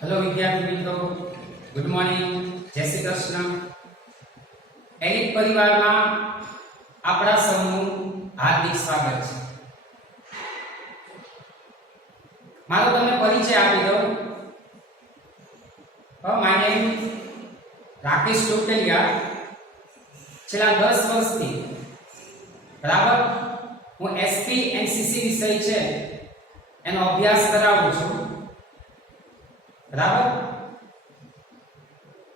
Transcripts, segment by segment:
Hello વિદ્યાર્થી મિત્રો, good morning, જય શ્રી કૃષ્ણ. એલિટ પરિવારમાં આપણા સૌનું હાર્દિક સ્વાગત છે. મારો તમને પરિચય આપી દઉં. My name Rakesh Totaliya. છેલ્લા 10 વર્ષથી બરાબર હું એસપી એનસીસી વિષય છે એનો અભ્યાસ કરાવું છું. બરાબર,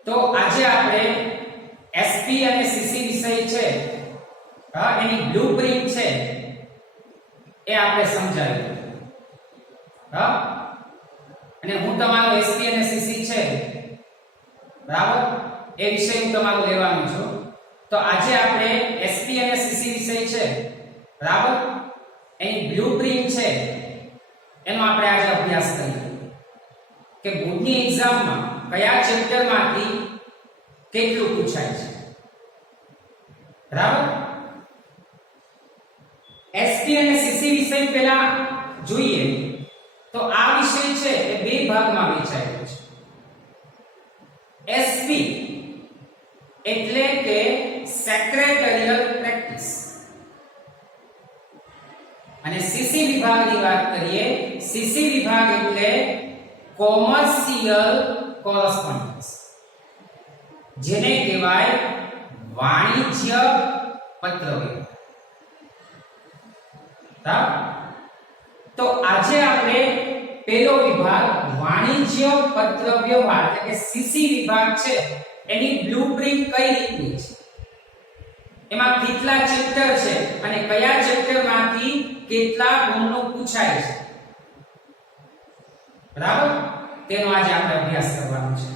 તો આજે આપણે એસપી અને સીસી વિષય છે એની બ્લુપ્રિન્ટ છે એ આપણે સમજાવીએ. અને હું તમારો એસપી અને સીસી છે બરાબર એ વિષય હું તમારો લેવાનો છું. તો આજે આપણે એસપી અને સીસી વિષય છે બરાબર એની બ્લુપ્રિન્ટ છે એનો આપણે આજે અભ્યાસ કરીએ કે બોર્ડની એક્ઝામમાં કયા ચેપ્ટરમાંથી કેટલું પૂછાય છે. બરાબર, એસપી અને સીસી વિષય પહેલા જોઈએ તો આ વિષય છે એ બે ભાગમાં વહેંચાયેલો છે. એસપી એટલે કે સેક્રેટરીયલ પ્રેક્ટિસ અને સીસી વિભાગની વાત કરીએ, સીસી વિભાગ એટલે કોમર્શિયલ કોરસ્પોન્ડન્સ, જેને કહેવાય વાણિજ્ય પત્રવ્યવહાર. તો આજે આપણે પહેલો વિભાગ વાણિજ્ય પત્રવ્યવહાર એટલે કે સીસી વિભાગ છે એની બ્લુપ્રિન્ટ કઈ રીતની છે, એમાં કેટલા ચેપ્ટર છે અને કયા ચેપ્ટરમાંથી કેટલા ગુણનું પૂછાય છે બરાબર તેનો આજે આપણે અભ્યાસ કરવાનો છે.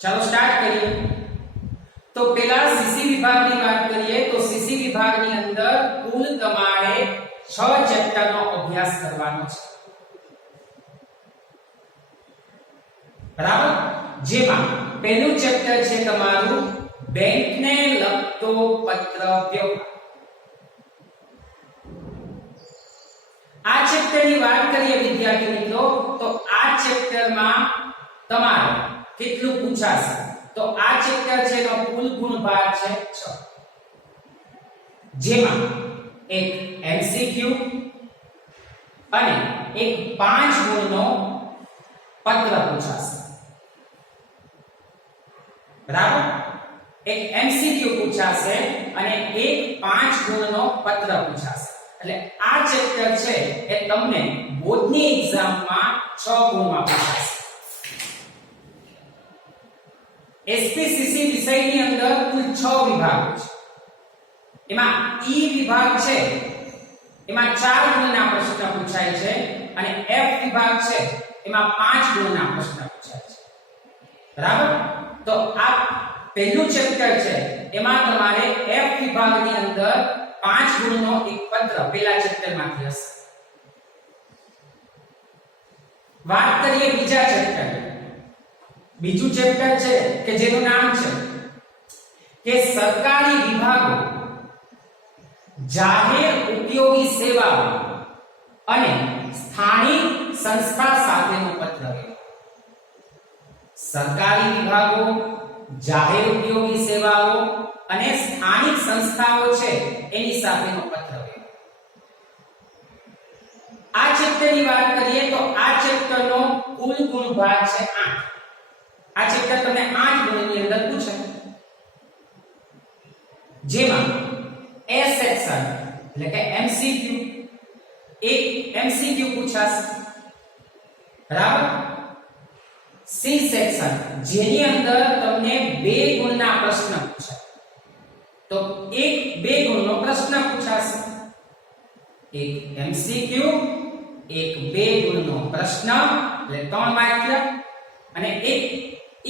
ચાલો સ્ટાર્ટ કરીએ. તો પહેલા સીસી વિભાગની વાત કરીએ તો સીસી વિભાગની અંદર કુલ તમારે 6 ચેપ્ટરનો અભ્યાસ કરવાનો છે બરાબર, જેમાં પહેલું ચેપ્ટર છે તમારું બેંકને લગતો પત્ર વ્યવહાર. આ ચેપ્ટરની વાત કરીએ વિદ્યાર્થી મિત્રો તો આ ચેપ્ટરમાં તમારે કેટલું પૂછાશે તો આ ચેપ્ટર છે એનો કુલ ગુણ ભાર છે 6, જેમાં એક એમસીક્યુ અને એક 5 ગુણનો પત્ર પૂછાશે. બરાબર, એક એમસીક્યુ પૂછાશે અને એક 5 ગુણનો પત્ર પૂછાશે. એટલે આ ચેપ્ટર છે એ તમને બોર્ડની એક્ઝામમાં 6 ગુણમાં પૂછાશે. એસપીસીસી વિષયની અંદર કુલ 6 વિભાગો છે. એમાં ઈ વિભાગ છે એમાં 4 ગુણના પ્રશ્ન પૂછાય છે અને એફ વિભાગ છે એમાં 5 ગુણના પ્રશ્ન પૂછાય છે. બરાબર, તો આ પહેલું ચેપ્ટર છે એમાં તમારે એફ વિભાગની અંદર 5 ગુણનો એક પત્ર પહેલા ચેપ્ટરમાંથી હશે. વાત કરીએ બીજા ચેપ્ટરની. બીજું ચેપ્ટર છે કે જેનું નામ છે કે સરકારી વિભાગો, જાહેર ઉપયોગી સેવાઓ અને સ્થાનિક સંસ્થા સાથેનો પત્ર વ્યવહાર. સરકારી વિભાગો, જાહેર ઉપયોગી સેવાઓ અને સ્થાનિક સંસ્થાઓ છે એની સાથેનો પત્ર વ્યવહાર. આ ચેપ્ટરની વાત કરીએ તો આ ચેપ્ટરનો કુલ ગુણ ભાર છે 8. આ ચેપ્ટર તમને 8 ગુણની અંદર પૂછાય, જેમાં એ સેક્શન એટલે કે એમસીક્યુ એક એમસીક્યુ પૂછાશે બરાબર. સી સેક્શન જેની અંદર તમને 2 ગુણના પ્રશ્ન પૂછાય તો એક 2 ગુણનો પ્રશ્ન પૂછાશે. એક એમસીક્યુ, એક 2 ગુણનો પ્રશ્ન એટલે 3 માર્ક અને એક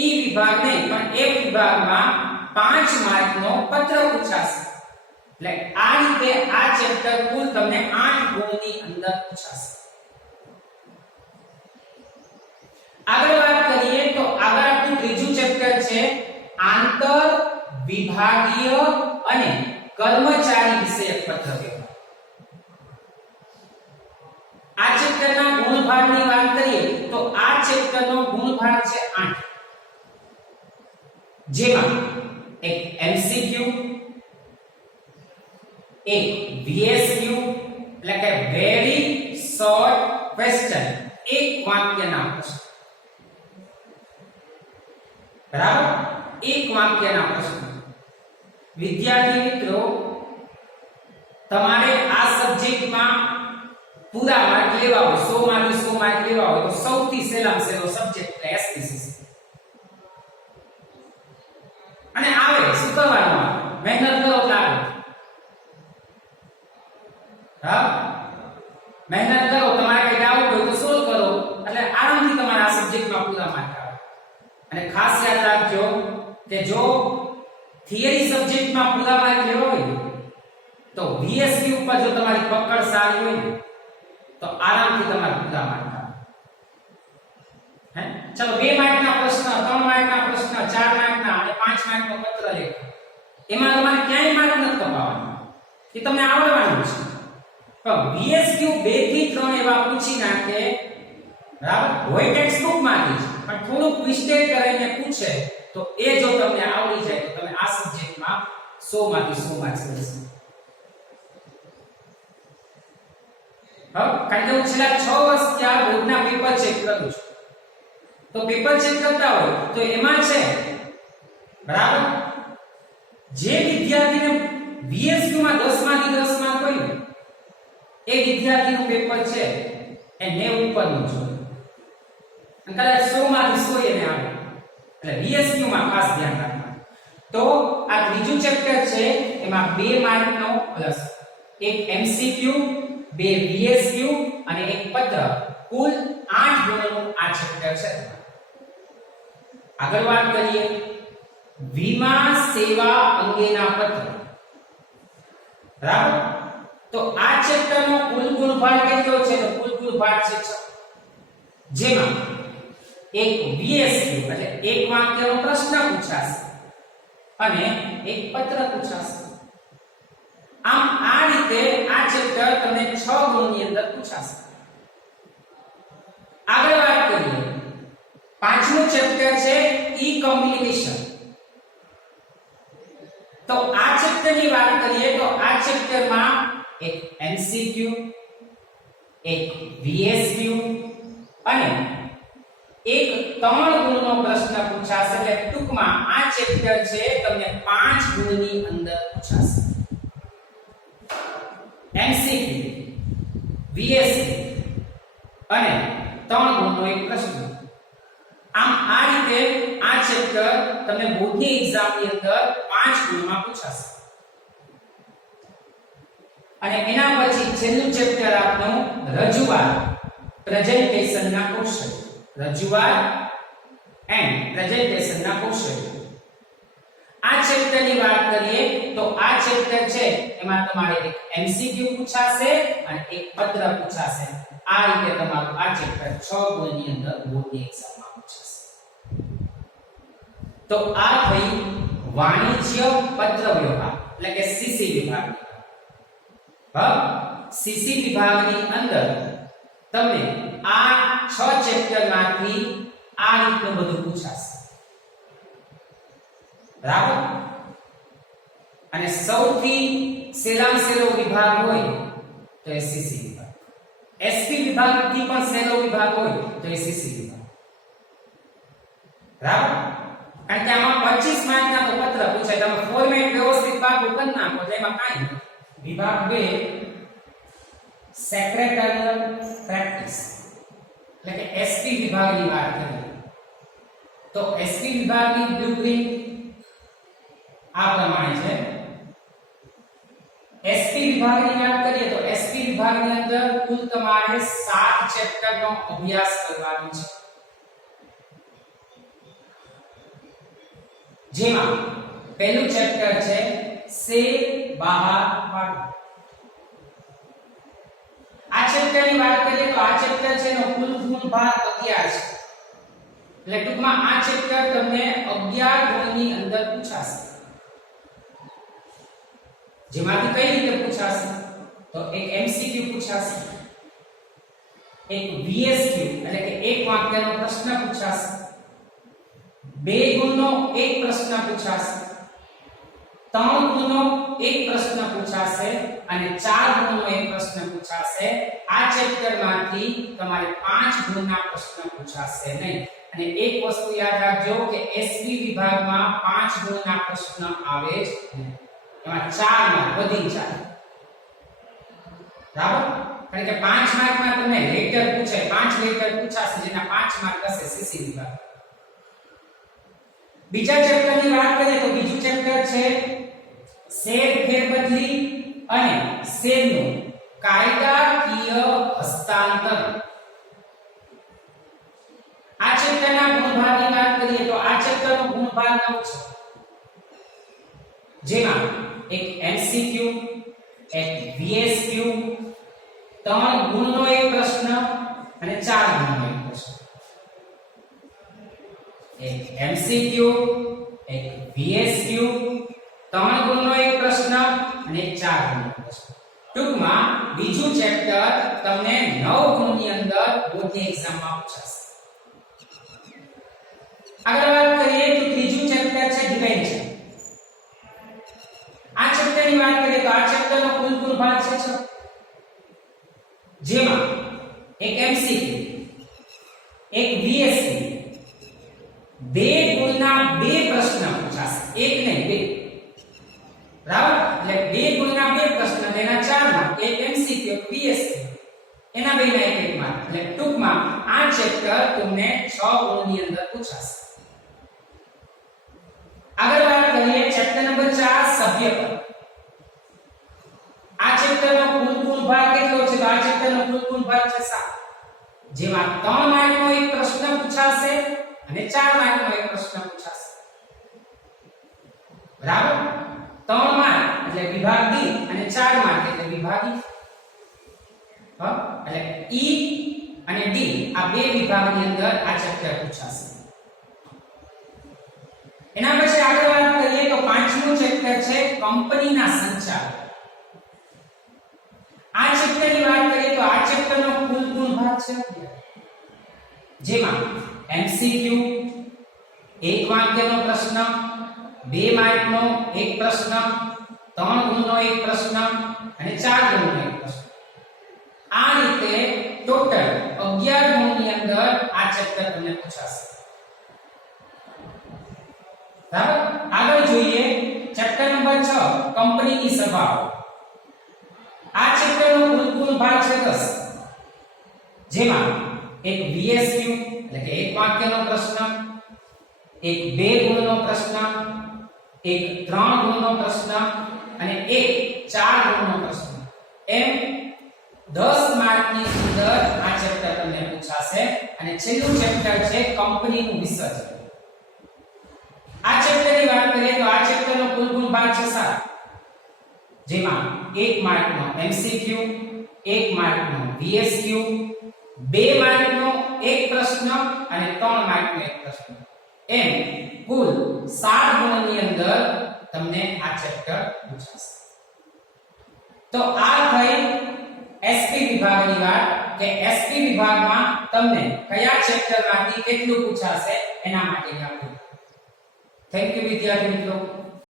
ઈ વિભાગ નહીં પણ એ વિભાગમાં 5 માર્કનો પત્ર પૂછાશે. એટલે આ રીતે આ ચેપ્ટર કુલ તમને 8 ગુણની અંદર પૂછાશે. આગળ વાત કરીએ તો આગળ આપણું ત્રીજું ચેપ્ટર છે આંતર વિભાગીય અને કર્મચારી વિષયક પત્ર વ્યવહાર. આ ચેપ્ટરના ગુણભારની વાત કરીએ જેમાં એક એમસીક્યુ, એક વીએસક્યુ એટલે કે વેરી શોર્ટ ક્વેશ્ચન, એક વાક્યના પ્રશ્ન, બરાબર, એક વાક્યના પ્રશ્ન. વિદ્યાર્થી મિત્રો, તમારે આ સબ્જેક્ટમાં પૂરા માર્ક લેવા હોય, 100 માંથી 100 માર્ક લેવા હોય તો સૌથી સહેલામાં સહેલો સબ્જેક્ટ એસપીસીસી. અને આવે શું કરવાનું? મહેનત કરો તો આવે. હા, મહેનત કરો, તમારે કઈ ડાઉટ હોય તો સોલ્વ કરો, એટલે આરામથી તમારે આ સબ્જેક્ટમાં પૂરા માર્ક આવે. અને ખાસ યાદ રાખજો કે જો થિયરી સબ્જેક્ટમાં પૂરા માર્ક લેવા હોય તો વીએસક્યુ ઉપર જો તમારી પકડ સારી હોય તો આરામથી તમારે પૂરા માર્ક આવે. હે, ચલો 2 માર્કના પ્રશ્ન, 3 માર્કના પ્રશ્ન, 4 માર્કના અને 5 માર્કનો પત્ર લેખ, એમાં તમારે ક્યાંય માર્ક નથી કપાવવાના, એ તમને આવડવાનું છે. પણ વીએસક્યુ 2 થી 3 એવા પૂછી નાખે, બરાબર, હોય ટેક્સ્ટબુકમાંથી જ, પણ થોડુંક મિસ્ટેક કરીને પૂછે તો એ જો તમને આવડી જાય તો તમે આ સબ્જેક્ટમાં 100 માંથી 100 માર્ક્સ લેશો. કારણ કે હું છેલ્લા 6 વર્ષથી આ બોર્ડના પેપર ચેક કરું છું, તો પેપર ચેક કરતા હોય તો એમાં છે, બરાબર, જે વિદ્યાર્થીને વીએસક્યુ માં 10 માંથી 10 માર્ક હોય એ વિદ્યાર્થીનું પેપર છે એ 90 ઉપરનું છે, અને કદાચ 100 માંથી 100 એને આવે. એટલે વીએસક્યુ માં ખાસ ધ્યાન રાખવાનું. તો આ ત્રીજું ચેપ્ટર છે, એમાં 2 માર્કનો પ્લસ એક એમસીક્યુ, 2 વીએસક્યુ અને એક પત્ર, કુલ 8 ગુણનું આ ચેપ્ટર છે. આગળ વાત કરીએ વીમા સેવા અંગેના પત્ર, બરાબર. તો આ ચેપ્ટરનો કુલ ગુણભાર કેટલો છે? તો કુલ ગુણભાર છે 6, જેમાં એક વીએસક્યુ એટલે એક વાક્યનો પ્રશ્ન પૂછાશે અને એક પત્ર પૂછાશે. આમ આ રીતે આ ચેપ્ટર તમને 6 ગુણની અંદર પૂછાશે. આગળ વાત કરીએ, 5મું ચેપ્ટર છે ઈ કોમ્યુનિકેશન. તો આ ચેપ્ટરની વાત કરીએ તો આ ચેપ્ટરમાં એક એમસીક્યુ, એક વીએસક્યુ અને એક 3 ગુણનો પ્રશ્ન પૂછાશે. એટલે ટૂંકમાં આ ચેપ્ટર છે તમને 5 ગુણની અંદર પૂછાશે. એમસીક્યુ, વીએસક્યુ અને 3 ગુણનો એક પ્રશ્ન. આમ આ રીતે આ ચેપ્ટર તમને બોર્ડની એક્ઝામની અંદર 5 ગુણમાં પૂછાશે. અને એના પછી છેલ્લું ચેપ્ટર આપનું રજૂઆત, પ્રેઝન્ટેશનના કૌશલ્ય, રજૂઆત એન્ડ પ્રેઝન્ટેશનના કૌશલ્ય. આ ચેપ્ટરની વાત કરીએ તો આ ચેપ્ટર છે એમાં તમારે એક એમસીક્યુ પૂછાશે અને એક પત્ર પૂછાશે. આ રીતે તમારું આ ચેપ્ટર 6 ગુણની અંદર બોર્ડની એક્ઝામમાં પૂછાશે. તો આ થઈ વાણિજ્ય પત્ર વ્યવહાર એટલે કે સીસી વિભાગ. સીસી વિભાગની અંદર તમને આ 6 ચેપ્ટરમાંથી આ રીતનું બધું પૂછાશે, બરાબર. અને સૌથી સહેલામાં સહેલો વિભાગ હોય તો એ સીસી વિભાગ. એસપી વિભાગથી પણ સહેલો વિભાગ હોય તો એ સીસી વિભાગ, બરાબર. કારણ કે આમાં 25 માર્કના તો પત્ર પૂછાય, તમે ફોર્મેટ વ્યવસ્થિત ભાગ કરી નાખો તો એમાં કાંઈ નથી. વિભાગ 2 સેક્રેટરીયલ પ્રેક્ટિસ એટલે કે એસપી વિભાગની વાત કરીએ તો એસપી વિભાગની બ્લુપ્રિન્ટ આ પ્રમાણે છે. એસપી વિભાગની વાત કરીએ તો એસપી વિભાગની અંદર કુલ તમારે 7 ચેપ્ટરનો અભ્યાસ કરવાનો છે, જેમાં પહેલું ચેપ્ટર છે શેર બહાર પાડવું. આ ચેપ્ટરની વાત કરીએ તો આ ચેપ્ટર છે એનો કુલ ગુણભાર 11 છે. એટલે ટૂંકમાં આ ચેપ્ટર તમને 11 ગુણની અંદર પૂછાશે. જેમાંથી કઈ રીતે પૂછાશે? તો એક એમસીક્યુ પૂછાશે, એક વીએસક્યુ એટલે કે એક વાક્યનો પ્રશ્ન પૂછાશે, 2 ગુણનો એક પ્રશ્ન પૂછાશે, 3 ગુણનો એક પ્રશ્ન પૂછાશે અને 4 ગુણનો એક પ્રશ્ન પૂછાશે. આ ચેપ્ટરમાંથી તમારે 5 ગુણના પ્રશ્ન પૂછાશે નહીં. અને એક વસ્તુ યાદ રાખજો કે એસબી વિભાગમાં 5 ગુણના પ્રશ્ન આવે જ નહીં. એમાં 4 માર્ક વધી જાય. બરાબર? કારણ કે 5 માર્કમાં તમને લેટર પૂછાય, 5 લેટર પૂછાશે જેના 5 માર્ક હશે સીસી વિભાગ. બીજા ચેપ્ટરની વાત કરીએ તો બીજું ચેપ્ટર છે શેર ફેરબદલી અને શેરનું કાયદાકીય હસ્તાંતર. આ ચેપ્ટરના ગુણભાગની વાત કરીએ તો આ ચેપ્ટરનો ગુણભાગ 9 છે, જેમાં એક એમસીક્યુ, એક વીએસક્યુ, 3 ગુણનો એક પ્રશ્ન અને 4 ગુણનો એક પ્રશ્ન. એક એમસીક્યુ, એક વીએસક્યુ, 3 ગુણનો એક પ્રશ્ન અને 4 ગુણનો પ્રશ્ન. ટૂંકમાં બીજું ચેપ્ટર તમને 9 ગુણની અંદર બોર્ડની એક્ઝામમાં પૂછાશે. આગળ વાત કરીએ તો ત્રીજું ચેપ્ટર છે ડિબેન્ચર. આ ચેપ્ટરની વાત કરીએ તો આ ચેપ્ટરનો કુલ ગુણભાગ છે 6, જેમાં એક એમસીક્યુ, એક વીએસક્યુ, 2 ગુણના 2 પ્રશ્ન પૂછાશે. એક નહીં 2. બરાબર? એટલે 2 ગુણના 2 પ્રશ્ન તેના 4 માર્ક, એક એમસીક્યુ, એક વીએસક્યુ, એના બેના 1 માર્ક. એટલે ટૂંકમાં આ ચેપ્ટર તમને 6 ગુણની અંદર પૂછાશે. આગળ વાત કરીએ ચેપ્ટર નંબર 4 સભ્યપદ. આ ચેપ્ટરનો કુલ ગુણભાગ કેટલો છે? તો આ ચેપ્ટરનો કુલ ગુણભાગ છે 7, જેમાં 3 માર્કનો એક પ્રશ્ન પૂછાશે અને 4 માર્કનો એક પ્રશ્ન પૂછાશે. બરાબર? 3 માર્ક એટલે વિભાગ ડી અને 4 માર્ક એટલે વિભાગ ઈ. એટલે ઈ અને ડી આ બે વિભાગની અંદર આ ચેપ્ટર પૂછાશે. એના પછી આગળ વાત કરીએ તો પાંચમું ચેપ્ટર છે કંપનીના સંચાલન. આ ચેપ્ટરની વાત કરીએ તો આ ચેપ્ટરનો કુલ ગુણભાગ છે 11, જેમાં એમસીક્યુ, એક વાક્યનો પ્રશ્ન, 2 માર્કનો એક પ્રશ્ન, 3 ગુણનો એક પ્રશ્ન અને 4 ગુણનો એક પ્રશ્ન. આ રીતે ટોટલ 11 ગુણની અંદર આ ચેપ્ટર તમને પૂછાશે. બરાબર? આગળ જોઈએ ચેપ્ટર નંબર 6 કંપનીની સભાઓ. આ ચેપ્ટરનો કુલ ગુણભાગ છે 10, જેમાં એક વીએસક્યુ એટલે કે એક વાક્યનો પ્રશ્ન, એક 2 ગુણનો પ્રશ્ન, એક 3 ગુણનો પ્રશ્ન અને એક 4 ગુણનો પ્રશ્ન. એમ 10 માર્કની અંદર આ ચેપ્ટર તમને પૂછાશે. અને છેલ્લું ચેપ્ટર છે કંપનીનું વિસર્જન. આ ચેપ્ટરની વાત કરીએ તો આ ચેપ્ટરનો કુલ ગુણભાગ છે 7, જેમાં 1 માર્કનો એમસીક્યુ, 1 માર્કનો વીએસક્યુ, 2 માર્કનો એક પ્રશ્ન અને 3 માર્કનો એક પ્રશ્ન. એમ કુલ 7 ગુણની અંદર તમને આ ચેપ્ટર પૂછાશે. તો આ થઈ એસપી વિભાગની વાત કે એસપી વિભાગમાં તમને કયા ચેપ્ટરમાંથી કેટલું પૂછાશે એના માટેની આપણી. થેન્ક યુ વિદ્યાર્થી મિત્રો.